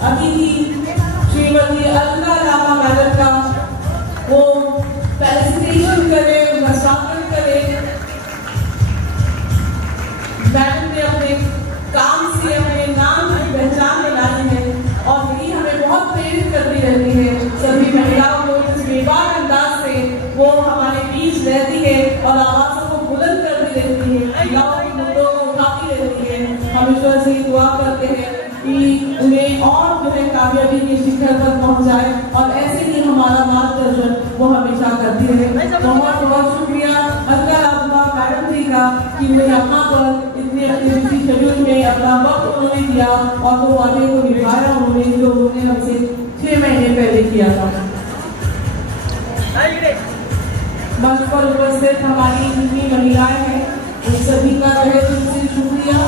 अतिथि श्रीमती अलका लामा मैडम का वो फेलिसिटेशन करें, उनका स्वागत करें। मैडम ने अपने काम से अपने नाम की पहचान बनाई है और यही हमें बहुत प्रेरित करती रहती है। सभी महिलाओं को इस बेबाक अंदाज से वो हमारे बीच रहती है और आवाज़ों को बुलंद करती रहती है, महिलाओं के मुद्दों को उठाती रहती है। हम ईश्वर से दुआ करते हैं कि उन्हें और जो है कामयाबी के शिखर पर पहुंचाए और ऐसे ही हमारा मार्गदर्शन वो हमेशा करती रहे। बहुत बहुत शुक्रिया अलका लामा मैडम जी का कि वो यहाँ पर इतने बिजी शेड्यूल में अपना वक्त उन्होंने दिया और वो वादे को निभाया उन्होंने, जो उन्होंने हमसे 6 महीने पहले किया था। मंच पर उपस्थित हमारी जितनी महिलाएं हैं उन सभी का तहे दिल से शुक्रिया,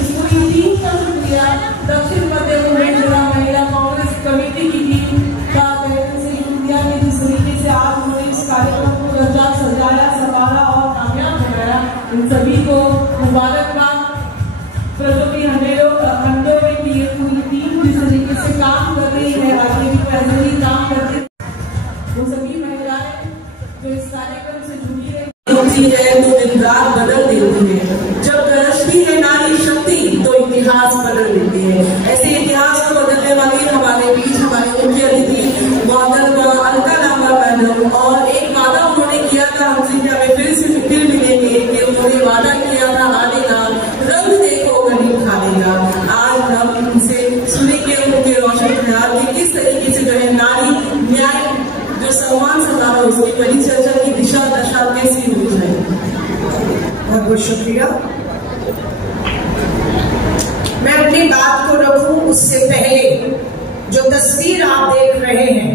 इस पूरी टीम का शुक्रिया, दक्षिण मध्य जिला महिला कांग्रेस कमेटी की टीम का तहे दिल से शुक्रिया कि जिस तरीके से आज उन्होंने इस कार्यक्रम को रचा, सजाया, संभाला और कामयाब बनाया। इन सभी को मुबारकबाद। प्रगति खंडों में की ये पूरी टीम जिस तरीके से काम कर रही है, आगे भी ऐसे ही काम करते वो सभी महिलाएं जो इस कार्यक्रम से जुड़ी है तो दिन रात बदल देती है। जब गरजती है नारी शक्ति तो इतिहास बदल देती है। ऐसे इतिहास को बदलने वाली हमारे बीच हमारे मुख्य अतिथि अलका लामा मैडम, और एक वादा उन्होंने किया था हमसे कि हमें फिर मिलेंगे, कि उन्होंने वादा किया था आने का, रंग देखो गरीब खानेगा। आज हम उनसे सुनेंगे उनके रोशन ख्याल कि किस तरीके से जो है नारी न्याय जो सम्मान सदा है उसकी परिचर्चा की दिशा दशा कैसी होनी चाहिए। बहुत बहुत शुक्रिया। मैं अपनी बात को रखूं उससे पहले जो तस्वीर आप देख रहे हैं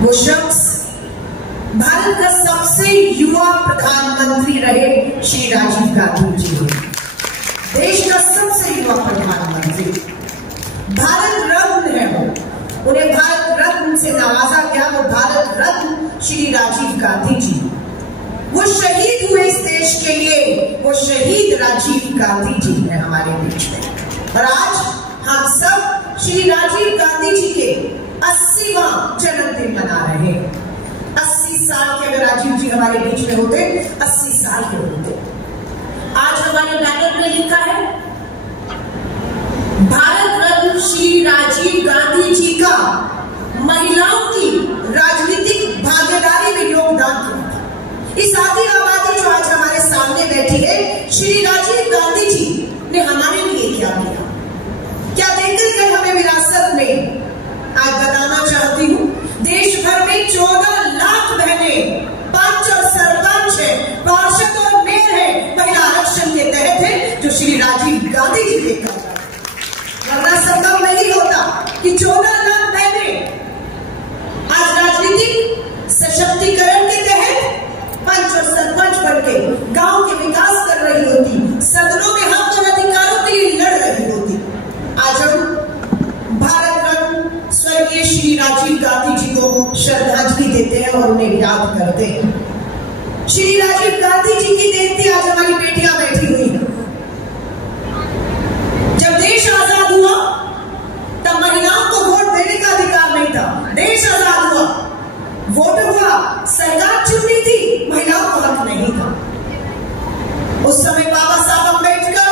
वो शख्स भारत का सबसे युवा प्रधानमंत्री रहे श्री राजीव गांधी जी, देश का सबसे युवा प्रधानमंत्री, भारत रत्न है वो, उन्हें भारत रत्न से नवाजा गया। वो भारत रत्न श्री राजीव गांधी जी, वो शहीद हुए इस देश के लिए, वो शहीद राजीव गांधी जी है हमारे बीच में। और आज हम सब श्री राजीव गांधी जी के 80वां जन्मदिन मना रहे हैं। 80 साल के अगर राजीव जी हमारे बीच में होते, 80 साल के होते। आज हमारे बैनर में लिखा है भारत रत्न श्री राजीव गांधी जी का महिलाओं की राजनीतिक भागीदारी में योगदान किया। इस आदि आबादी जो आज हमारे सामने बैठी है, श्री राजीव गांधी जी ने हमारे लिए क्या किया, क्या देकर गए हमें विरासत में। आज बताना चाहती हूँ, देश भर में 14 लाख बहनें, 5 और सरपंच है, पार्षद और मेयर है, महिला आरक्षण के तहत है, जो श्री राजीव गांधी जी लेकर गए। वरना संभव नहीं होता कि 14 लाख बहनें आज राजनीतिक सशक्तिकरण के तहत पंच और सरपंच बनके गांव के विकास कर रही होती, सदनों में हक और अधिकारों के लिए लड़ रही होती। आज हम भारत रत्न स्वर्गीय श्री राजीव गांधी जी को श्रद्धांजलि देते हैं और उन्हें याद करते हैं। श्री राजीव गांधी जी की देन आज हमारी बेटियां बैठी हुई हैं। जब देश आजाद हुआ तब महिलाओं को वोट देने का अधिकार नहीं था। देश आजाद हुआ, वोट हुआ, सरकार चुनी थी, महिलाओं को हक नहीं था। उस समय बाबा साहब अम्बेडकर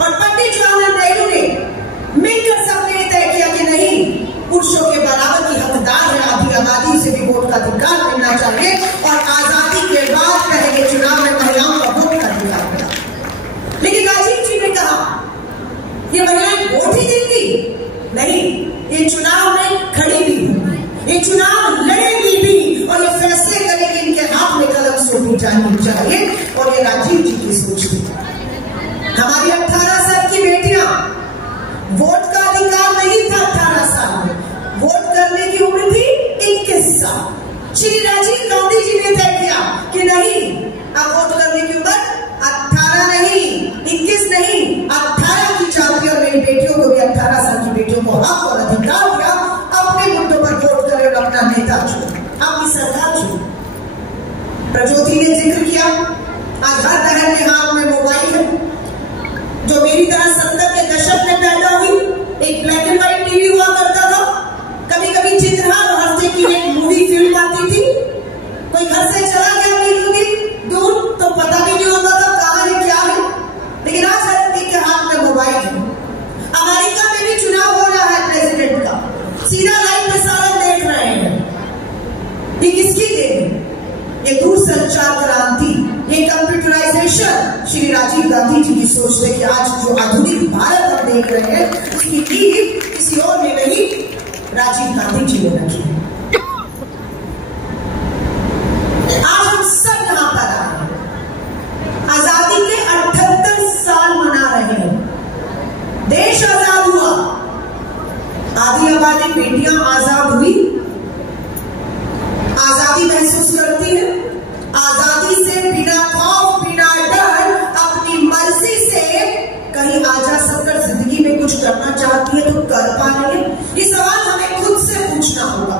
और पंडित जवाहरलाल नेहरू ने मिलकर सबने तय किया कि नहीं, पुरुषों के बराबर की हकदार है, आधी आबादी से भी वोट का अधिकार मिलना चाहिए। और आजादी के बाद पहले चुनाव में महिलाओं का वोट का अधिकार मिला। लेकिन राजीव जी ने कहा ये महिलाएं वोट ही देंगी नहीं, ये चुनाव में खड़ी भी होंगी, ये चुनाव लड़ेगी भी और ये फैसले करेगी, इनके हाथ में कलम सौंपी जानी चाहिए। और ये राजीव जी की सोच थी। हमारी 18 साल की बेटियां, वोट का अधिकार नहीं था 18 साल में, वोट करने की उम्र थी 21 साल। श्री राजीव गांधी जी ने तय किया कि नहीं, अब वोट करने की उम्र 18 नहीं, 21 नहीं, 18 की जाती। और मेरी बेटियों को भी 18 साल की बेटियों को हक और अधिकार दिया, अपने मुद्दों पर वोट करें और अपना नेता चुने, अपनी सरकार चुने। प्रज्योति ने जिक्र किया, आज हर बहन के हाथ में मोबाइल है। जो मेरी तरह 70 के दशक में पैदा हुई, एक सोचते कि आज जो आधुनिक भारत हम देख रहे हैं उसकी नींव किसी और ने नहीं, राजीव गांधी जी ने रखी। आज हम सब यहां पर आए हैं, आजादी के 78 साल मना रहे हैं, देश आजाद हुआ, आधी आबादी बेटियां आजाद हुई, आजादी महसूस करती है, आजादी से बिना खौफ बिना डर अपनी मर्जी से कहीं आजा सककर जिंदगी में कुछ करना चाहती है तो कर पा रही है? ये सवाल हमें खुद से पूछना होगा।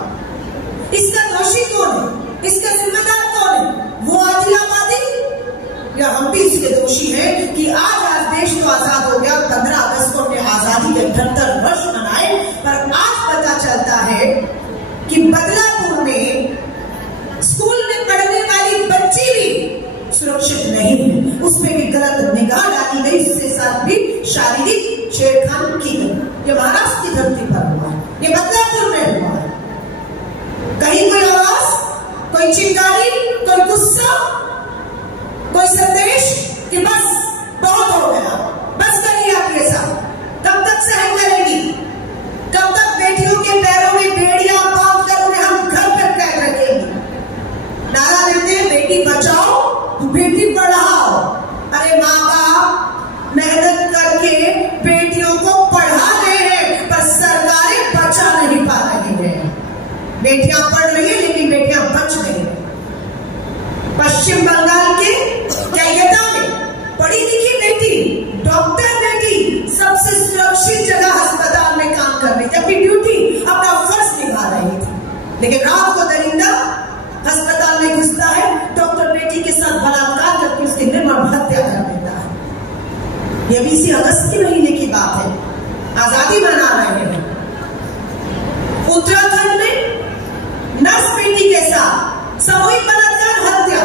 इसका दोषी कौन है, इसका जिम्मेदार कौन है? वो आधी आबादी या हम भी इसके दोषी हैं कि आज देश तो आजाद हो गया, 15 अगस्त को हमने आजादी के 78 वर्ष मनाए, पर आज पता चलता है कि बदलापुर में स्कूल में पढ़ने वाली बच्ची भी सुरक्षित नहीं है, उसमें भी गलत निगाह डाली गई, उसके साथ भी शारीरिक छेड़खानी की गई। ये महाराष्ट्र की धरती पर हुआ है, ये बदलापुर में हुआ है। कहीं कोई आवाज, कोई चिंगारी, कोई गुस्सा, कोई संदेश कि बस बहुत हो गया, बस करिए आप ये सब, कब तक सहन करेंगी? कब तक बेटियों के पैरों में बेड़ियां बांध कर उन्हें हम घर पर कैद रखेंगे? नारा देते हैं बेटी बचाओ बेटी पढ़ाओ। अरे माँ बाप मेहनत करके बेटियों को पढ़ा रहे हैं, पर सरकारें बचा नहीं पा रही हैं। बेटियां पढ़ रही है लेकिन बेटियां बच रही हैं। पश्चिम बंगाल के कैलकाटा में पढ़ी लिखी बेटी, डॉक्टर बेटी सबसे सुरक्षित जगह अस्पताल में काम कर रही थी, अपनी ड्यूटी अपना फर्ज निभा रही थी, लेकिन रात को दरिंदा अस्पताल में घुसता है, डॉक्टर बेटी के साथ बलात्कार करके उसकी निर्मम हत्या कर देता है। यह 20 अगस्त के महीने की बात है, आजादी मना रहे हैं। उत्तराखंड में नर्स बेटी के साथ सामूहिक बलात्कार हत्या।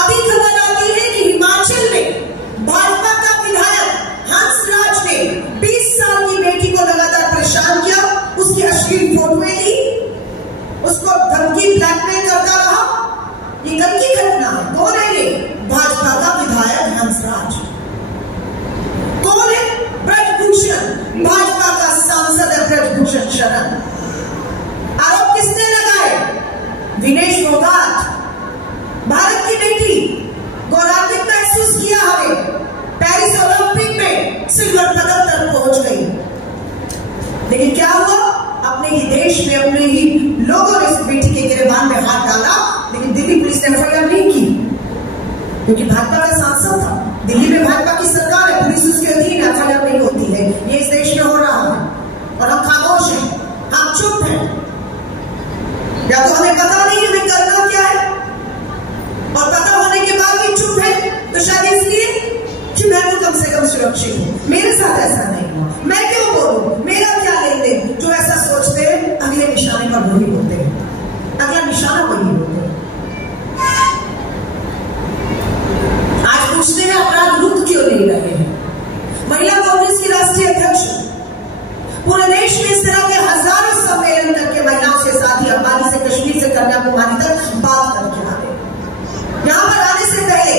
अभी खबर आती है कि हिमाचल में भाजपा का विधायक हंसराज ने 20 साल की बेटी को लगातार परेशान किया, उसकी अश्लील फोटोएं ली, उसको धमकी ब्लैकमेल करता रहा। ये कल की घटना है। कौन है ये? भाजपा का विधायक हंसराज। कौन है? ब्रजभूषण, भाजपा का सांसद है ब्रजभूषण शरण। आरोप किसने लगाए? विनेश फोगाट। भारत की बेटी गौरवान्वित महसूस किया हमें, पेरिस ओलंपिक में सिल्वर पदक तक पहुंच गई, लेकिन क्या हुआ? अपने ही देश में अपने ही लोगों ने इस बेटी के गिरबान में हाथ डाला, लेकिन दिल्ली पुलिस ने एफआईआर नहीं की, क्योंकि भाजपा का सांसद था। दिल्ली में भाजपा की सरकार है, पुलिस उसके अधीन, एफआईआर नहीं होती है। ये इस देश में हो रहा है और हम खामोश हैं, हम चुप हैं। या तो हमें पता नहीं हमें करना क्या है, और पता होने के बाद भी चुप है, तो शायद इसलिए कि मैं तो कम से कम सुरक्षित हूं। मेरे साथ ऐसा नहीं हुआ, मैं क्यों बोलूं? मेरा क्या लेन देन? जो ऐसा सोचते हैं अगले निशाने पर वही होते हैं, अगला निशाना वही होते हैं। आज पूछते हैं अपराध रुक क्यों नहीं रहे हैं? महिला कांग्रेस की राष्ट्रीय अध्यक्ष पूरे देश में इस तरह के हजारों सम्मेलन करके महिलाओं से, साथ ही अंबानी से कश्मीर से कन्याकुमारी तक बात करके आ रहे। यहां पर आने से पहले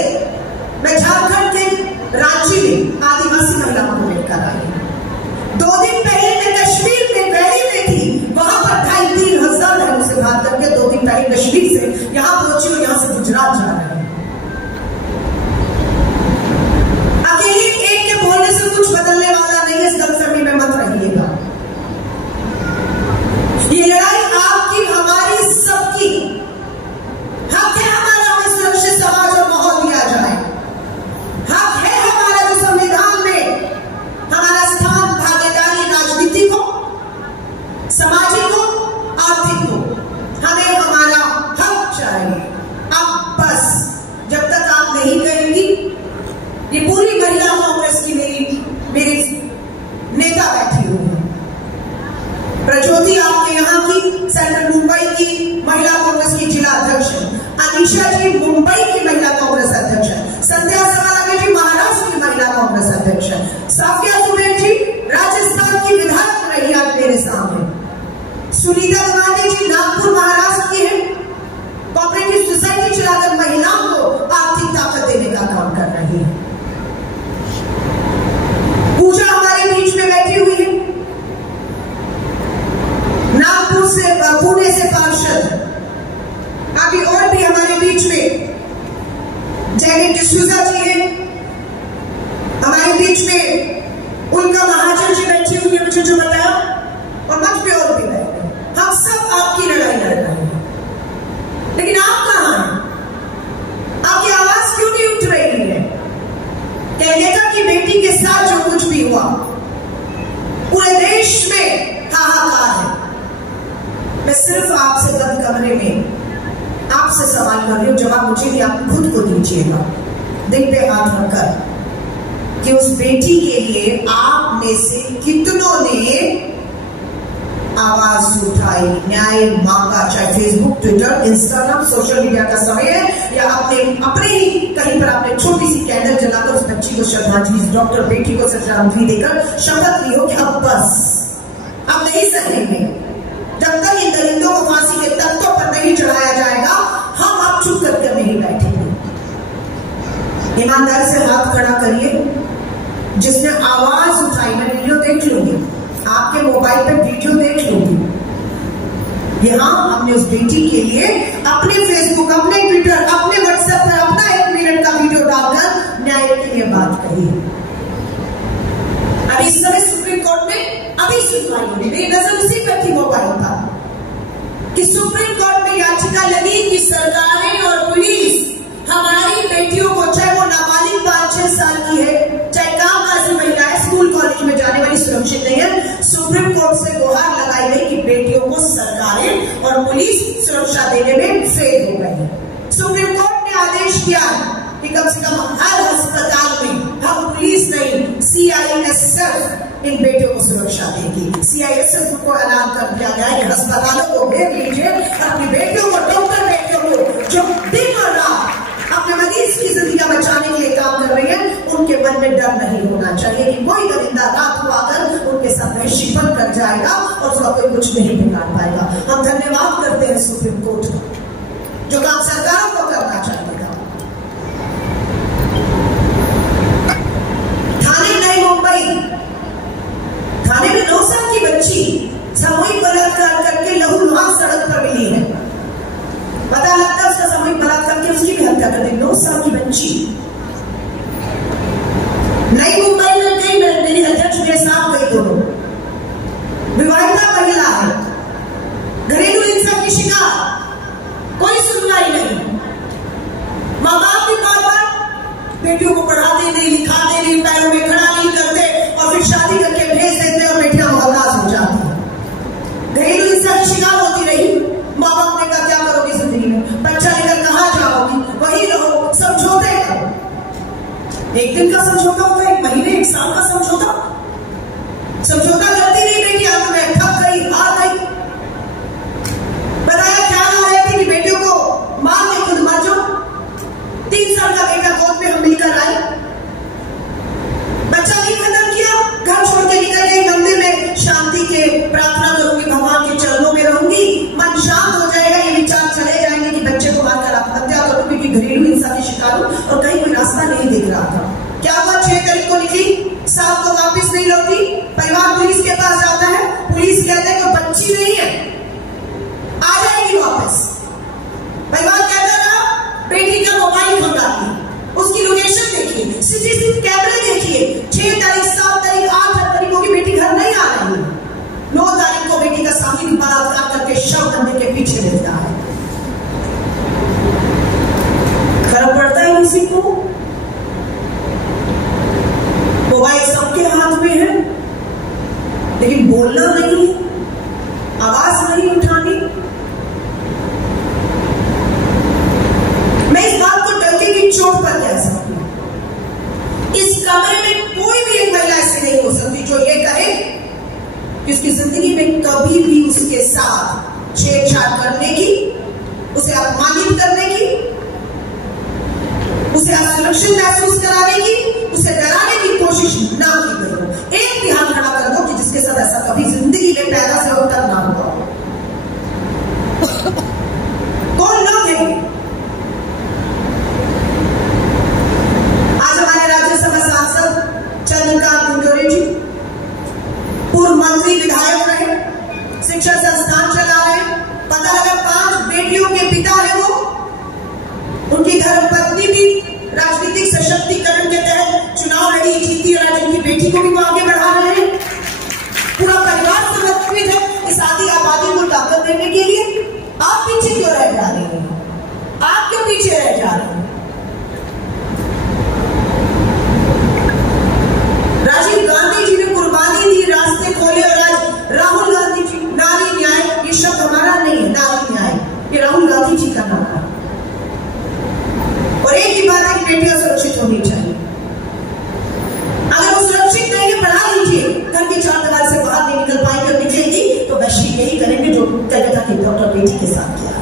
मैं झारखंड के रांची में आदिवासी महिलाओं को लेकर आई। 2 दिन पहले मैं कश्मीर में वैली में थी, वहां पर 2,500-3 हजार लोगों से बात करके 2 दिन पहले कश्मीर से यहां पहुंची और यहां से गुजरात जा रहे हैं। अकेले एक के बोलने से कुछ बदलने वाला नहीं है, इस गलतफहमी में मत रहिएगा। ये लड़ाई आपकी, हमारी, सबकी। हक है हमारा हमें सुरक्षित समाज और माहौल दिया जाए। हक है हमारा जो संविधान में हमारा स्थान, भागीदारी, राजनीति को, सामाजिक को, आर्थिक को, हमें हमारा हक चाहिए। अब बस जब तक आप नहीं करेंगी, ये पूरी महिला कांग्रेस की मेरी नेता बैठी हुई है, प्रज्योति आपके यहाँ की, सेंट्रल मुंबई की महिला कांग्रेस की जिला अध्यक्ष है, अनीशा जी मुंबई की महिला कांग्रेस अध्यक्ष है, संध्या सवालागे जी महाराष्ट्र की महिला कांग्रेस अध्यक्ष है, साफिया जुबैर जी राजस्थान की विधायक रही आप मेरे सामने, सुनीता गांधी जी नागपुर महाराष्ट्र की है, कोऑपरेटिव सोसाइटी चलाकर महिलाओं को आर्थिक ताकत देने का काम कर रही है। बच्ची हुई है मुझे जो बताया, और मंच पे और भी गए, हम सब आपकी लड़ाई लड़ रहे हैं, लेकिन आप कहां हैं? आपकी आवाज क्यों नहीं उठ रही है? कैलकाटा की बेटी के साथ जो कुछ भी हुआ पूरे देश में हाहाकार है। मैं सिर्फ आपसे बंद कमरे में आपसे सवाल कर रही हूं, जवाब मुझे भी आप खुद को दीजिएगा, दिल पे हाथ रखकर, कि उस बेटी के लिए आप में से कितनों ने आवाज उठाई, न्याय मांगा, चाहे Facebook, Twitter, Instagram, social media का समय है, या अपने ही कहीं पर आपने छोटी सी कैंडल जलाकर उस बच्ची को श्रद्धांजलि, डॉक्टर बेटी को श्रद्धांजलि देकर शपथ ली हो कि अब बस, अब नहीं सहेंगे, जब तक इन दरिंदों को फांसी के तख्तों पर नहीं चढ़ाया जाएगा, हम अब चुप करके नहीं बैठेंगे। ईमानदारी से हाथ खड़ा करिए जिसने आवाज उठाई। मैं वीडियो देख लूंगी, आपके मोबाइल पे वीडियो देख लूंगी। यहां हमने उस बेटी के लिए अपने फेसबुक, अपने ट्विटर, अपने व्हाट्सएप पर अपना 1 मिनट का वीडियो डालकर न्याय के लिए बात कही। अभी इस समय सुप्रीम कोर्ट में अभी सुनवाई होगी, मेरी नजर उसी पर थी मोबाइल पर, कि सुप्रीम कोर्ट में याचिका लगी कि सरकारें और पुलिस हमारी बेटियों को, चाहे वो नाबालिग 5-6 साल की है, चाहे कामकाजी महिला है, स्कूल कॉलेज में जाने वाली, सुरक्षित नहीं है। सुप्रीम कोर्ट से गुहार लगाई गई कि बेटियों को सरकारें और पुलिस सुरक्षा देने में फेल हो गई है। सुप्रीम कोर्ट ने आदेश दिया कि कम से कम हर अस्पताल में, हम पुलिस नहीं, CISF इन बेटियों को सुरक्षा देगी। CISF को ऐलान कर दिया गया कि अस्पतालों को घेर लीजिए और अपनी बेटियों को, डॉक्टर बेटियों को जो दिन और रात अपने मरीज की जिंदगी बचाने के लिए काम कर रही है, उनके मन में डर नहीं होना चाहिए कि कोई दरिंदा रात को आकर उनके साथ शिपन कर जाएगा और उसका कोई कुछ नहीं बिगाड़ पाएगा। हम धन्यवाद करते हैं सुप्रीम कोर्ट का, जो काम सरकारों को करना चाहिए। थाने नई मुंबई, थाने में 9 साल की बच्ची सामूहिक बलात्कार करके लहूलुहान सड़क पर मिली है। पता लगता है उसका सामूहिक बलात्कार करके उसकी भी हत्या कर दी। 9 साल की बच्ची नई मुंबई में गई, मेरी अध्यक्ष मेरे साथ गई, दोनों विवाहिता महिला है, घरेलू हिंसा की शिकार, कोई सुनवाई नहीं। माँ बाप भी बार-बार बेटियों को पढ़ाते नहीं, लिखाते नहीं, पैरों में खड़ा नहीं करते और फिर शादी करके भेज देते और बेटियां मोहताज हो जाती है। घरेलू हिंसा की शिकार होती रही, माँ बाप ने कहा क्या करोगी जिंदगी में, बच्चा लेकर कहां जाओगी, वही रहो, समझौते करो। एक दिन का समझौता होता है, 1 महीने 1 साल का समझौता करती नहीं बेटी, अंत में थक गई, हार गई। बताया ख्याल आया थी कि बेटियों को मार के खुद मर जाओ। 3 साल का बेटा गोद में हम मिलकर आए, बच्चा नहीं खत्म किया, घर छोड़ के निकल गई, मंदिर में शांति के प्रार्थना करूंगी, भगवान के चरणों में रहूंगी, मन शांत हो जाएगा, ये विचार चले जाएंगे कि बच्चे को मारकर आत्महत्या करूंगी क्योंकि घरेलू हिंसा की शिकार हूं और कहीं कोई रास्ता नहीं दिख रहा था। क्या हुआ, 6 तारीख को निकली, 7 को वापिस नहीं लौटी, परिवार पुलिस के पास जाता है, पुलिस कहते हैं कोई बच्ची नहीं है, आ जाएगी वापस। परिवार कहता रहा, बेटी का मोबाइल मंगाती, उसकी लोकेशन देखिए, CCTV कैमरे देखिए, 6 तारीख, 7 तारीख, 8 तारीख होगी, बेटी घर नहीं आ रही है। 9 तारीख को बेटी का सामूहिक बलात्कार करके शव करने के पीछे मिलता है। फर्क पड़ता है किसी को? मोबाइल सबके हाथ में है, लेकिन बोलना नहीं, आवाज नहीं उठानी। मैं इस बात को डरके की चोट पर कह सकती हूं, इस कमरे में कोई भी एक महिला ऐसी नहीं हो सकती जो ये कहे कि उसकी जिंदगी में कभी भी उसके साथ छेड़छाड़ करने की, उसे अपमानित करने की, उसे असुरक्षित महसूस कराने की, उसे डराने की कोशिश ना की गई हो। एक भी हाथ खड़ा कर दो कि जिसके साथ ऐसा कभी जिंदगी में पैदा से अब तक ना हुआ। कौन लोग हैं? आज हमारे राज्यसभा सांसद चंद्रकांत गुंडोरे जी पूर्व मंत्री, विधायक रहे, शिक्षा संस्थान चला रहे, पता लगा 5 बेटियों के पिता है वो, उनकी धर्मपत्नी भी राजनीतिक सशक्तिकरण के तहत चुनाव लड़ी, जीती और आज उनकी बेटी को भी वो आगे बढ़ा रहे हैं। बेटी के साथ किया है।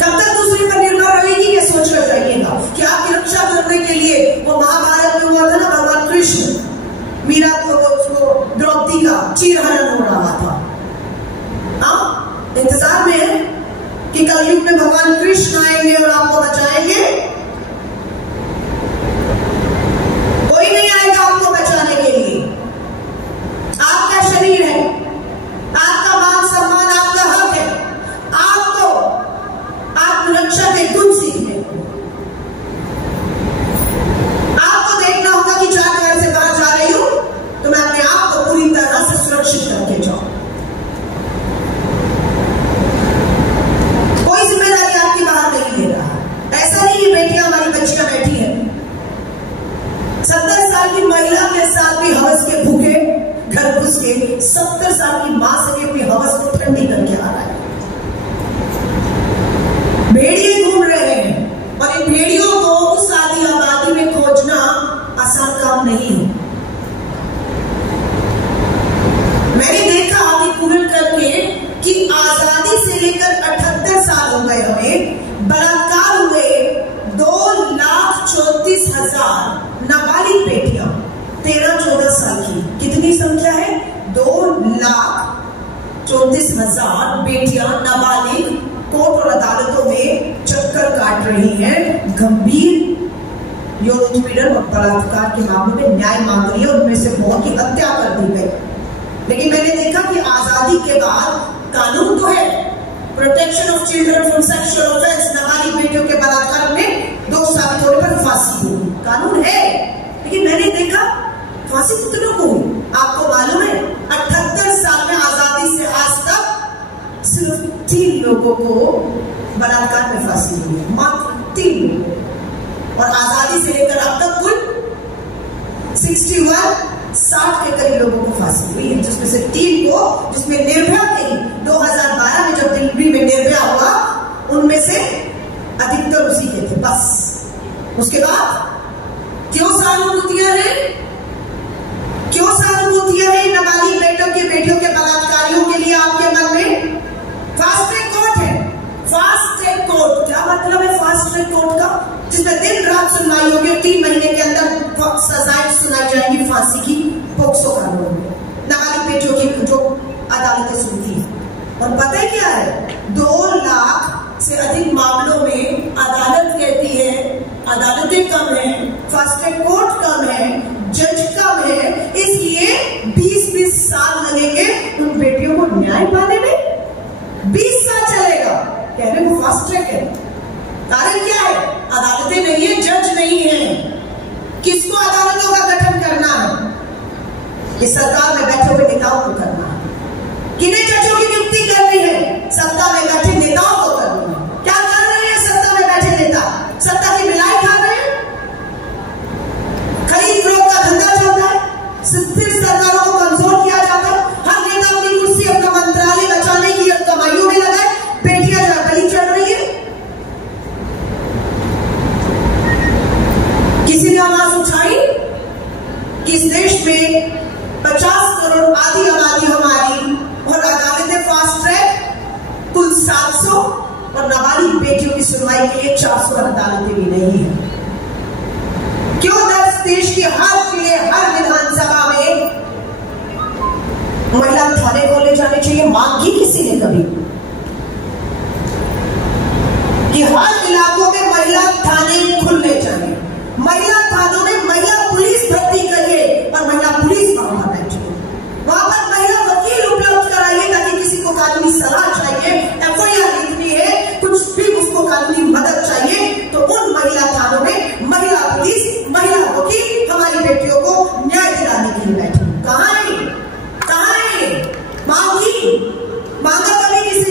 कब तक दूसरे पर निर्भर रहेगी, ये सोच कर जाइएगा कि आपकी रक्षा करने के लिए वो महाभारत में हुआ था ना, भगवान कृष्ण मीरा को उसको द्रौपदी का चीरहरण हो रहा था। इंतजार में है कि कलयुग में भगवान कृष्ण आएंगे और आपको बचाएंगे। कोई नहीं आएगा आपको बचाने के लिए। आपका शरीर है, आपका मान सम्मान, आपका हक है। आपको आत्मरक्षा के गुण सीखने को, आपको देखना होगा कि 4 घर से बाहर जा रही हूं तो मैं अपने आप को पूरी तरह से सुरक्षित करके जाऊं। कोई जिम्मेदारी आपकी बाहर नहीं ले रहा। ऐसा नहीं है बेटियां हमारी बच्चियां बैठी हैं 70 साल की महिला के साथ भी हवस के भूखे घर घुस के 70 साल की मां से भी अपनी हवस को ठंडी करके आ रहा है। भेड़िए घूम रहे हैं और इन भेड़ियों को उस आदि आबादी में खोजना आसान काम नहीं है। मैंने देखा आदि पूर्ण करके कि आजादी से लेकर 78 साल हो गए हमें, बलात्कार हुए 2,34,000 नाबालिग बेटियां 13-14 साल की। कितनी संख्या है? 2,34,000 बेटियां नाबालिग कोर्ट और अदालतों में चक्कर काट रही हैं, गंभीर यौन उत्पीड़न और बलात्कार के मामलों में न्याय मांग रही है। उनमें से बहुत की हत्या कर दी गई। लेकिन मैंने देखा कि आजादी के बाद कानून तो है, protection of children from sexual offence, नाबालिग बेटियों के बलात्कार में 2 साल होने पर फांसी होगी, कानून है। लेकिन मैंने देखा फांसी कितनों को हुई। आपको मालूम है 78 साल में आजादी से आज तक सिर्फ 3 लोगों को बलात्कार में फांसी हुई है, मात्र 3 लोगों। और आजादी से लेकर अब तक कुल 60 के करीब लोगों को फांसी हुई है, जिसमें से 3 को, जिसमें निर्भया के 2012 में जब दिल्ली में निर्भया हुआ उनमें से अधिकतर उसी के थे बस। उसके बाद क्यों सहानुभूतियां हैं, क्यों सहानुभूतियां हैं नाबालिग बेटियों के बलात्कारियों के लिए आपके मन में? फास्ट ट्रैक कोर्ट है। फास्ट ट्रैक कोर्ट क्या मतलब है? फास्ट ट्रैक कोर्ट का जिसमें दिन रात सुनवाई होगी, 3 महीने के अंदर सजाएं सुनाई जाएंगी फांसी की, पोक्सो कानून में नाबालिग बेटियों की जो अदालतें सुनती है। और पता है क्या है? 2 लाख से अधिक मामलों में अदालत कहती है अदालतें कम है, फास्ट ट्रैक कोर्ट कम है, जज कम है, इसलिए 20-20 साल लगेंगे उन बेटियों को न्याय पाने में। 20 साल चलेगा, कह रहे वो फास्ट ट्रैक है। कारण क्या है? अदालतें नहीं है, जज नहीं है। किसको अदालतों का गठन करना है? ये सरकार में बैठे हुए नेताओं को करना है। किन्हें जजों की नियुक्ति करनी है? सत्ता में बैठे नेताओं को करनी है। क्या कर रहे हैं सत्ता में बैठे नेता? सत्ता की मिलाई खा रहे हैं, खरीद फरोख्त का धंधा चलता है, सिर्फ सरकारों को कमजोर किया जाता है। हर नेता अपनी कुर्सी, अपना मंत्रालय बचाने की कमाइयों में लगाए, बेटियां जो बलि चढ़ रही है। किसी ने आवाज उठाई कि इस देश में 50 करोड़ आधी आबादी हमारी और अदालतें फास्ट ट्रैक कुल 700 और नाबालिग बेटियों की सुनवाई के लिए 400 अदालतें भी नहीं है। क्यों देश की हर जिले, हर विधानसभा में महिला थाने खोले जाने चाहिए? मांग की किसी ने कभी कि हर इलाकों में महिला थाने खुलने चाहिए, महिला थानों में महिला पुलिस भर्ती करिए और महिला पुलिस वहां पर बैठे, वहां पर महिला वकील उपलब्ध कराइए ताकि किसी को कानूनी सलाह चाहिए, एफआईआर लिखनी है, कुछ भी उसको कानूनी मदद चाहिए तो उन महिला थानों में महिला पुलिस, महिला वकील हमारी बेटियों को न्याय दिलाने के लिए बैठे। कहां है? मांगा कभी किसी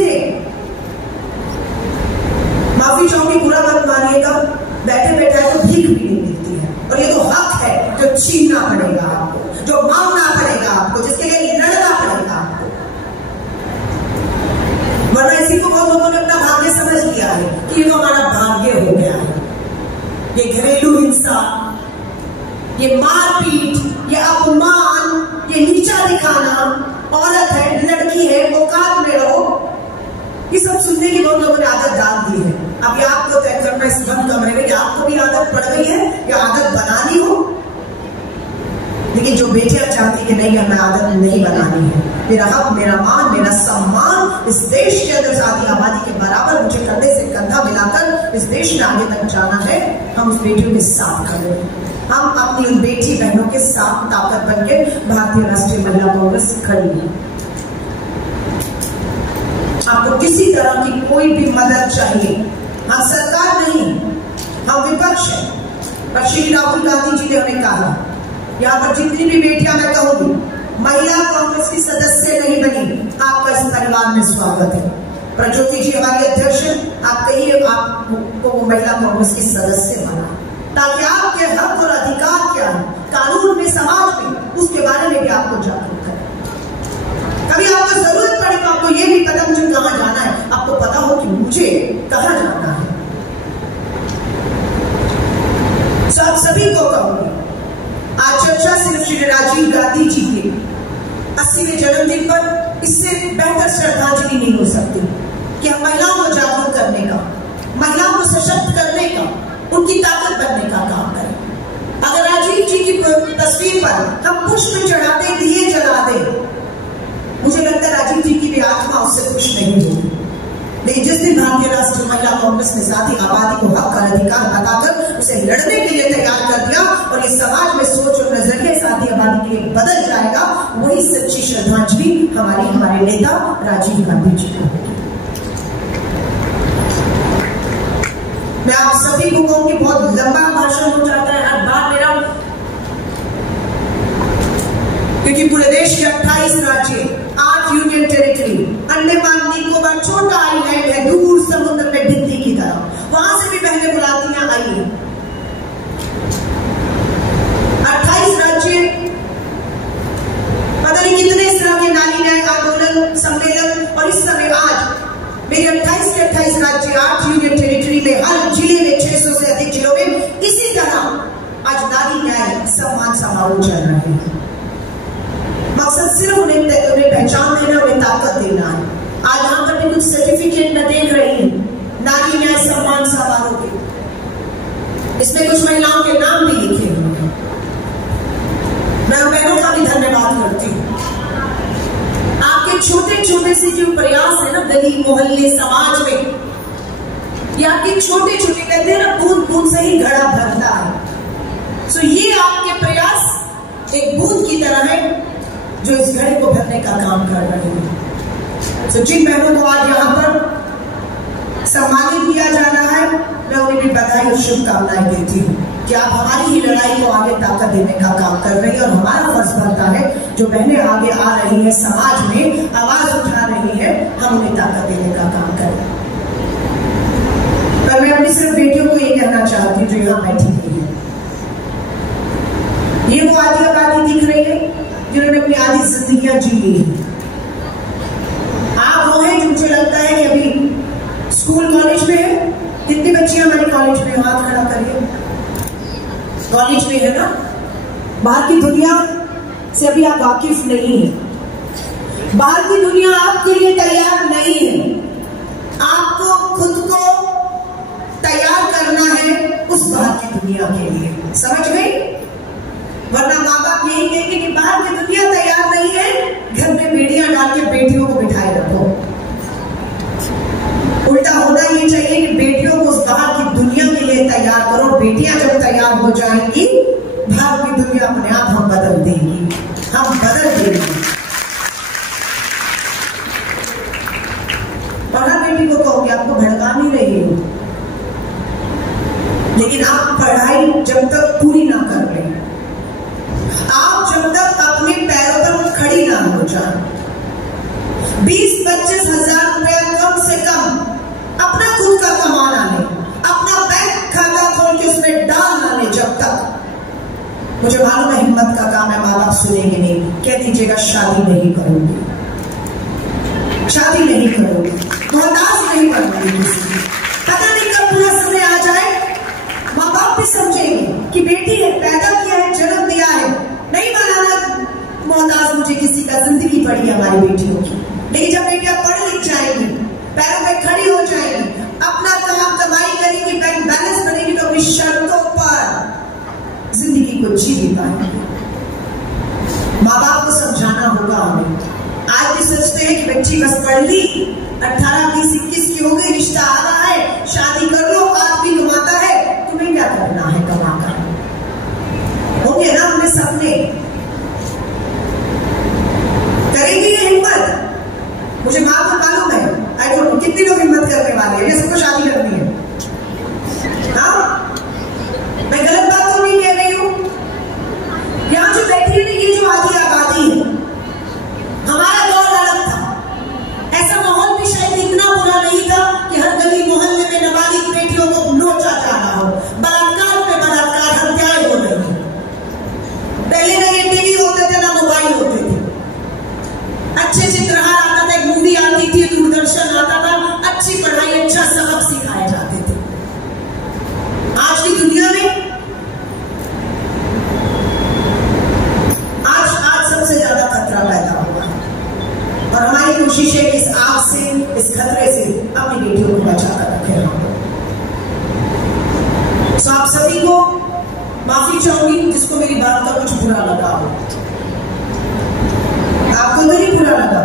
देखने की बहुत लोगों ने आदत डाल दी है। अब ये आपको तय करना इस बंद कमरे में कि आपको भी आदत पड़ गई है या आदत बनानी हो। लेकिन जो बेटियां चाहती कि नहीं हमें आदत नहीं बनानी है, मेरा हक, मेरा मान, मेरा सम्मान इस देश के अंदर शादी आबादी के बराबर मुझे कंधे से कंधा मिलाकर इस देश में आगे तक जाना है, हम उस बेटियों के साथ खड़े हैं। हम अपनी उन बेटी बहनों के साथ ताकत बनके भारतीय राष्ट्रीय महिला कांग्रेस खड़ी है। आपको किसी तरह की कोई भी मदद चाहिए, हम सरकार नहीं, हम विपक्ष है। पर श्री राहुल गांधी जी ने हमें कहा, यहाँ पर जितनी भी बेटियां मैं कहूंगी महिला कांग्रेस की सदस्य नहीं बनी, आपका इस परिवार में स्वागत है। प्रज्योति जी हमारी अध्यक्ष, आप कहिए आपको वो महिला कांग्रेस की सदस्य बना, ताकि आपके हक और अधिकार क्या है कानून में, समाज में, उसके बारे में भी आपको जागरूक करें। कभी आपको जरूरत पड़े तो आपको ये भी पता मुझे कहाँ जाना है, आपको पता हो कि मुझे कहाँ जाना है। तो आप सभी को कहूंगी, आज चर्चा सिर्फ श्री राजीव गांधी जी के 80वें जन्मदिन पर इससे बेहतर श्रद्धांजलि नहीं हो सकती कि हम महिलाओं को जागरूक करने का, महिलाओं को सशक्त करने का, उनकी ताकत बनने का काम करें। अगर राजीव जी की तस्वीर पर हम पुष्प चढ़ा दें, दिए जला दें, मुझे लगता है राजीव जी की भी आत्मा उससे खुश नहीं होगी। लेकिन जिस दिन भारतीय राष्ट्रीय महिला कांग्रेस ने शादी आबादी को हक का अधिकार बताकर उसे लड़ने के लिए तैयार कर दिया और ये समाज में सोच और नजरिए शादी आबादी के लिए बदल जाएगा, वही सच्ची श्रद्धांजलि हमारे नेता राजीव गांधी जी को होगी। मैं आप सभी को कहूँ कि बहुत लंबा भाषण हो जाता है हर बार मेरा, क्योंकि पूरे देश के 28 राज्य, 8 यूनियन टेरिटरी, अंडमान निकोबार छोटा आइलैंड है दूर समुद्र में भित्ती की तरह, वहां से भी बहनें बुलाती हैं आइए। 28 राज्य, पता नहीं कितने इस तरह के नारी न्याय आंदोलन सम्मेलन, और इस समय आज मेरे 28 के 28 राज्य, 8 यूनियन टेरिटरी में हर जिले में 600 से अधिक जिलों में इसी तरह आज नारी न्याय सम्मान समारोह चल रहे हैं। मकसद सिर्फ उन्हें पहचान देना, उन्हें ताकत देना है। आज यहाँ पर भी कुछ सर्टिफिकेट मैं देख रही हूँ नारी न्याय सम्मान समारोह के, इसमें कुछ महिलाओं के नाम भी लिखे हुए हैं। मैं उन बहनों का भी धन्यवाद करती हूँ। आपके छोटे छोटे से जो प्रयास है ना गली मोहल्ले समाज में, ये आपके छोटे छोटे, कहते हैं ना बूंद बूंद से ही घड़ा भरता है। सो ये आपके प्रयास एक बूंद की तरह है जो इस घड़े को भरने का काम कर रहे हैं। तो जिन बहनों को आज यहाँ पर सम्मानित किया जाना है, मैं उन्हें भी बधाई और शुभकामनाएं देती हूँ कि आप हमारी ही लड़ाई को आगे ताकत देने का काम कर रही है। और हमारा फर्ज बनता है जो बहनें आगे आ रही हैं, समाज में आवाज उठा रही है, हम उन्हें ताकत देने का काम करें। पर मैं अपनी सिर्फ बेटियों को ये कहना चाहती हूँ जो यहाँ बैठी हुई है, ये वो आदि आबादी दिख रही है जिन्होंने अपनी आधी जिंदगियां जी ली है। आप वो हैं जो मुझे लगता है कि अभी स्कूल कॉलेज में है। कितनी बच्चियां हमारे कॉलेज में, हाथ खड़ा करिए, कॉलेज में है ना। बाहर की दुनिया से अभी आप वाकिफ नहीं है, बाहर की दुनिया आपके लिए तैयार नहीं है। आपको खुद को तैयार करना है उस बाहर की दुनिया के लिए, समझ गई? वरना माँ बाप यही कहेंगे कि बाहर की दुनिया तैयार नहीं है, घर में बेड़ियां डाल के बेटियों को बिठाए रखो। उल्टा होना ये चाहिए कि बेटियों को उस बाहर की दुनिया के लिए तैयार करो। बेटियां जब तैयार हो जाएंगी, बाहर की दुनिया अपने आप हम बदल देंगी, हम बदल देंगे। और हर बेटी को कहो कि आपको भड़का नहीं रही हो, लेकिन आप पढ़ाई जब तक पूरी ना कर लें, आप जब तक अपने पैरों पर खड़ी ना हो जाए, 20-25 हजार रुपया कम से कम अपना खुद का कमाना ले, अपना बैंक खाता खोल के उसमें डाल ना ले, जब तक मुझे मालूम है हिम्मत का काम है, माँ बाप सुनेंगे नहीं, कह दीजिएगा शादी नहीं करूंगी, शादी नहीं करूंगी, मोहताज नहीं बनूंगी। पता नहीं कब पूरा समय आ जाए, माँ बाप भी समझेंगे कि बेटी है, पैदा किया है, जन्म दिया है, नहीं बनाना मोहताज मुझे किसी का, जिंदगी पड़ी है हमारी बेटियों की। लेकिन जब बेटियां पढ़ लिख जाएंगी, पैरों पे खड़ी हो जी पाएंगे। माँ बाप को समझाना होगा हमें। आज भी सोचते हैं कि बच्ची बस पढ़ ली, 18, 20, 21 की हो गई, रिश्ता आ रहा है, शादी कर लो, आदमी कमाता है, तुम्हें क्या करना है कमाकर? होंगे ना हमें सपने, करेंगे ये हिम्मत? मुझे माँ को मालूम है, आई डोंट नो कितने लोग हिम्मत करने वाले हैं, ये सबको शादी करनी है। हाँ, मैं गलत बात तो नहीं कह रही हूँ। यहाँ जो बैठी है ये जो आधी आबादी है, हमारा दौर अलग था। ऐसा माहौल भी शायद इतना बुरा नहीं था कि हर गली मोहल्ले में नाबालिग बेटियों को नोचा जा रहा हो, बलात्कार पे बलात्कार, हत्याएं हो रही थी। पहले ना ये टीवी होते थे ना मोबाइल होते थे, अच्छे चित्रहार आता था, एक मूवी आती थी, दूरदर्शन आता था, अच्छी पढ़ाई, अच्छा सबक सिखाए जाते थे। आज की दुनिया में आज सबसे ज्यादा खतरा पैदा हुआ है और हमारी कोशिश है कि इस आग से, इस खतरे से अपनी बेटियों को बचा कर रखें हम। तो आप सभी को माफी चाहूंगी जिसको मेरी बात का कुछ बुरा लगा हो। आपको तो नहीं बुरा लगा?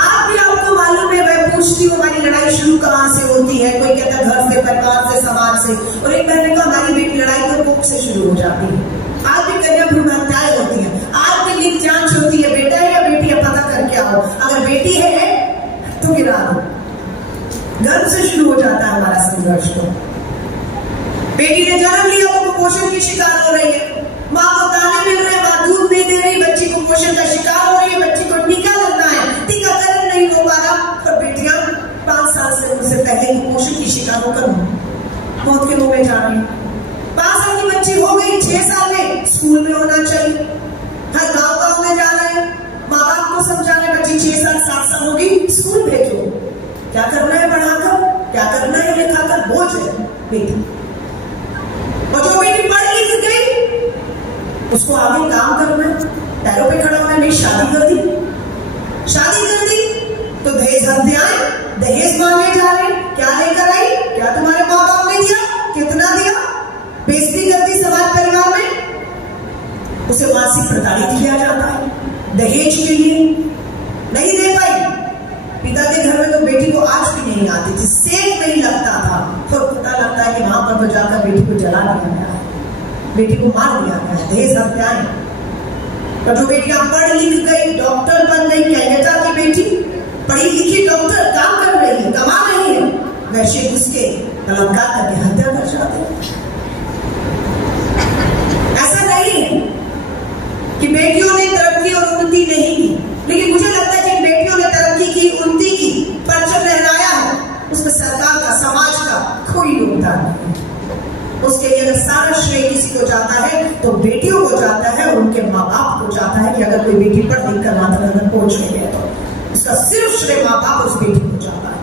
आप भी, आपको मालूम है, मैं पूछती हूँ हमारी लड़ाई शुरू कहाँ से होती है। कोई कहता है घर से, परिवार से, समाज से, और एक मैंने कहा हमारी बेटी लड़ाई तो कोख से शुरू हो जाती है। आज भी कन्या भ्रूण हत्याएं होती है, आज भी लिंग जांच होती है, बेटा है या बेटी है पता करके आओ, अगर बेटी है तो गिरा दो। घर से शुरू हो जाता है हमारा संघर्ष। तो बेटी ने जन्म लिया तो कुपोषण की शिकार हो रही है, माँ को दाने मिल रहे, माँ दूध नहीं दे रही, बच्ची कुपोषण का शिकार हो रही है, बच्ची को टीका लगना है, टीकाकरण नहीं हो पा रहा, और बेटियां 5 साल से उनसे पहले कुपोषण की शिकार होकर मौत के मुंह में जा रही है। 5 साल की बच्ची हो गई, 6 साल में स्कूल में होना चाहिए, हर गाँव में जा रहे हैं, माँ बाप को समझा रहे, बच्ची 6 साल 7 साल होगी, स्कूल भेजो। क्या करना है पढ़ाकर, क्या करना है लिखाकर, बोझ है बेटी। और जो बेटी पढ़ लिख गई उसको आगे काम करना है, पैरों पे खड़ा होना नहीं। शादी कर दी तो दहेज हत्याएं, दहेज मांगे जा रहे, क्या लेकर आई, क्या तुम्हारे माँ बाप ने दिया, कितना दिया, बेइज्जती कर दी समाज परिवार में, उसे मानसिक प्रताड़ित किया जाता है दहेज के लिए। नहीं दे पाई, पिता के घर में तो बेटी को आज भी नहीं आती थी, सेफ नहीं लगता था, और पता लगता है कि वहां पर तो जाकर बेटी को जला दिया गया है, बेटी को मार दिया गया है, दहेज हत्याएं। और जो बेटियां पढ़ लिख गई, डॉक्टर बन गई, कैनेडा की बेटी पढ़ी लिखी डॉक्टर काम कर रही है, कमा रही है, वैसे उसके बलात्कार करके हत्या कर जाते हैं। ऐसा नहीं है कि बेटियों ने तरक्की और उन्नति नहीं की, लेकिन मुझे लगता है जिन बेटियों ने तरक्की की, उन्नति की, परचम लहराया है, उसमें सरकार का, समाज का कोई योगदान नहीं। उसके लिए अगर सारा श्रेय किसी को जाता है तो बेटियों को जाता है और उनके माँ बाप को जाता है कि अगर कोई बेटी पढ़ लिख कर वहां तक पहुंच गई है तो उसका सिर्फ श्रेय माँ बाप उस बेटी को जाता है,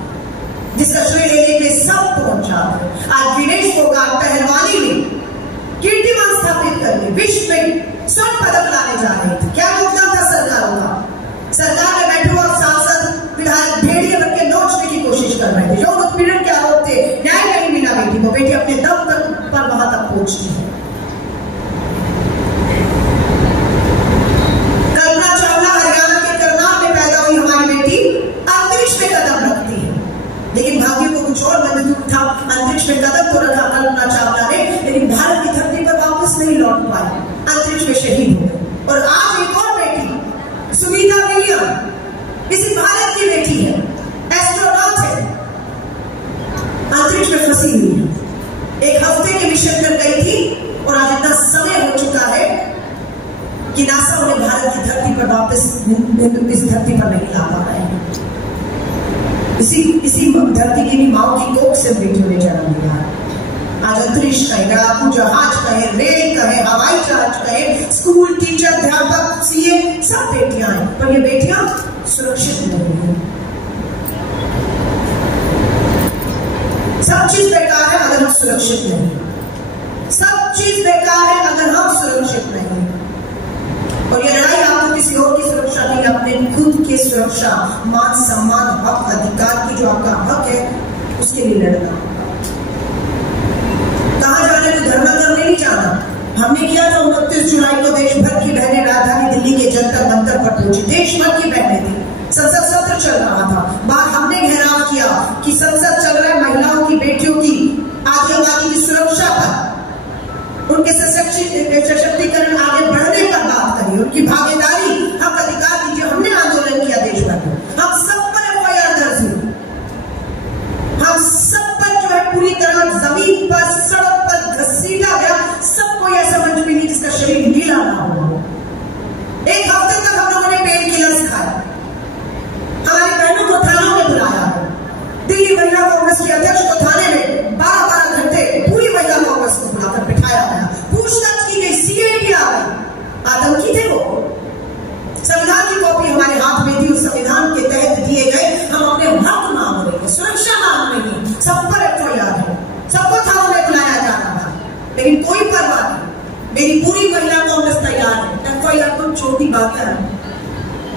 जिसका श्रेय लेने के सब पहुंच जाते हैं। आज विनेश फोगाट पहलवानी में कीर्तिमान स्थापित करके विश्व में स्वर्ण पदक लाने जा रहे थे। क्या योगदान था सरकारों का? सरकार में बैठे हुए सांसद विधायक भेड़िए बन के नोचने की कोशिश कर रहे थे, यौन उत्पीड़न के आरोप थे, न्याय नहीं मिला बेटी को, बेटी अपने दम तक पर वहां तक पहुंचती है। कल्पना चावला हरियाणा के करनाल में पैदा हुई हमारी बेटी अंतरिक्ष में कदम रखती है, लेकिन भाग्य को कुछ और मंजूर था। अंतरिक्ष में कदम तो रखा कल्पना चावला ने, लेकिन भारत की धरती पर वापस नहीं लौट पाई, अंतरिक्ष में शहीद हो गई। और आज एक और बेटी सुनीता विलियम इसी भारत की बेटी है, एस्ट्रोनॉट है, अंतरिक्ष में फंसी हुई है, एक हफ्ते के मिशन कर गई थी और आज इतना समय हो चुका है कि नासा उन्हें भारत की धरती पर वापस इस धरती पर नहीं ला पा रहे हैं। इसी धरती की भी माओ की कोख से बेटियों ने जन्म लिया है। आज अंतरिक्ष कहे, लड़ाकू जहाज कहे, रेल कहे, हवाई जहाज कहे, स्कूल टीचर, अध्यापक, सीए, सब बेटियां हैं, पर ये बेटियां सुरक्षित नहीं है। सब चीज बेकार है अगर हम सुरक्षित नहीं, सब चीज बेकार है अगर हम सुरक्षित नहीं। और ये लड़ाई आपको किसी और की सुरक्षा नहीं, अपने खुद की सुरक्षा, मान सम्मान, हक, अधिकार की जो आपका हक है उसके लिए लड़ना होगा। धरना करने नहीं जाना। हमने किया था 29 जुलाई को देश भर की बहनें राजधानी दिल्ली के जंतर मंतर पर पहुंची। देश भर की बहनें थी, संसद सत्र चल रहा था। बाहर हमने घेराव किया कि संसद चल रहा है, महिलाओं की, बेटियों की, आदि आबादी की सुरक्षा पर, उनके सशक्तिकरण आगे बढ़ने पर बात करिए, उनकी भागीदारी, हक अधिकार दीजिए। हमने आंदोलन किया देश भर में, हम सब पर एफआईआर दर्ज हुई, हम सब पर जो है पूरी तरह जमीन पर, सड़क पर घसीटा गया। सबको यह समझ में नहीं जिसका शरीर नीला ना हो। एक हफ्ते तक हम लोगों ने पेन किलर्स खाए, हमारी बहनों को थानों में बुलाया। दिल्ली महिला कांग्रेस के अध्यक्ष को थाने में 12-12 घंटे पूरी महिला कांग्रेस को बुलाकर बिठाया गया, पूछताछ की गई, सीआईडी आ गई। आतंकी थे वो। संविधान की कॉपी हमारे हाथ में थी, उस संविधान के तहत दिए गए हम अपने हक मांग रहे थे, सुरक्षा मांग रहे थे। सब पर एफआईआर है, सबको थानों में बुलाया जा रहा था, लेकिन कोई परवाह नहीं। मेरी पूरी महिला कांग्रेस तैयार है। एफआईआर तो छोटी बात है,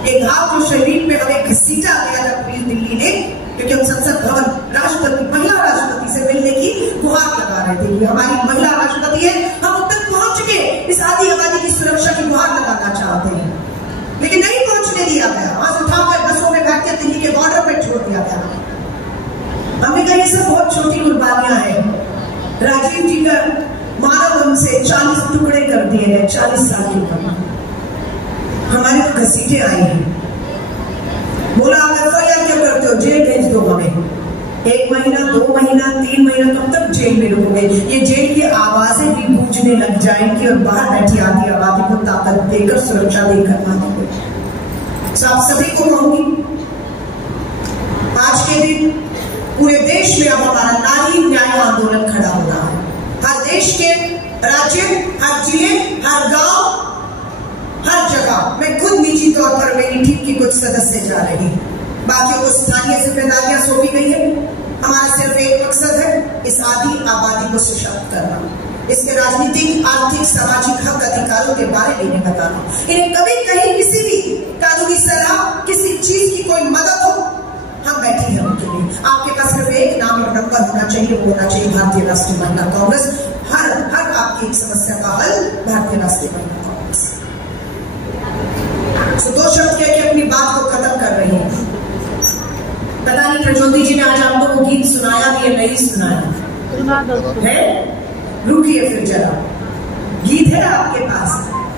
एक घाव जो शरीर में हमें घसीटा गया था पुलिस दिल्ली ने, क्योंकि हम संसद भवन राष्ट्रपति, महिला राष्ट्रपति से मिलने की गुहार लगा रहे थे कि हमारी महिला राष्ट्रपति है, हम अब तक पहुंच के इस आदि आबादी की सुरक्षा की गुहार लगाना चाहते हैं, लेकिन नहीं पहुंचने दिया गया। आज उठाकर बसों में बैठ के दिल्ली के बॉर्डर पर छोड़ दिया गया। हमने कहा ये सब बहुत छोटी कुर्बानियां हैं। राजीव जी का मानव हमसे 40 टुकड़े कर दिए गए, 40 साल की उम्र। हमारे तो घसीटे आए हैं। बोला आप एफआईआर क्यों करते हो, जेल भेज दो हमें। 1 महीना, 2 महीना, 3 महीना, कब तक जेल में रहोगे? ये जेल की आवाजें भी गूंजने लग जाएंगी और बाहर बैठी आदि आबादी को ताकत देकर, सुरक्षा देकर मानेंगे। आप सभी को कहूंगी, आज के दिन पूरे देश में अब हमारा नारी न्याय आंदोलन खड़ा हो रहा है। हर देश के राज्य, हर जिले, हर गांव, हर जगह। मैं खुद निजी तौर पर मेरी टीम की कुछ सदस्य जा रही हैं, बाकियों को स्थानीय जिम्मेदारियां सौंपी गई है। हमारा सिर्फ एक मकसद है, इस आदि आबादी को सशक्त करना, इसके राजनीतिक, आर्थिक, सामाजिक हक अधिकारों के बारे में बताना। इन्हें कभी कहीं किसी भी कानूनी सलाह, किसी चीज की कोई मदद हो, हम बैठे हैं उनके लिए। आपके पास सिर्फ एक नाम और नंबर होना चाहिए, वो होना चाहिए भारतीय राष्ट्रीय महिला कांग्रेस। हर आपकी एक समस्या का हल भारतीय राष्ट्रीय महिला कांग्रेस। तो 2 शब्द कह के अपनी बात को खत्म कर रही है। पता नहीं प्रज्योति जी ने आज आप लोगों को गीत सुनाया कि नहीं सुनाया है? रुकिए फिर जरा, गीत है आपके पास,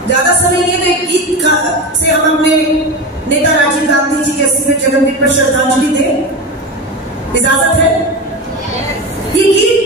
ज्यादा समय नहीं है, तो गीत से हम अपने नेता राजीव गांधी जी के 80वें जन्मदिन पर श्रद्धांजलि दें। इजाजत है? ये गीत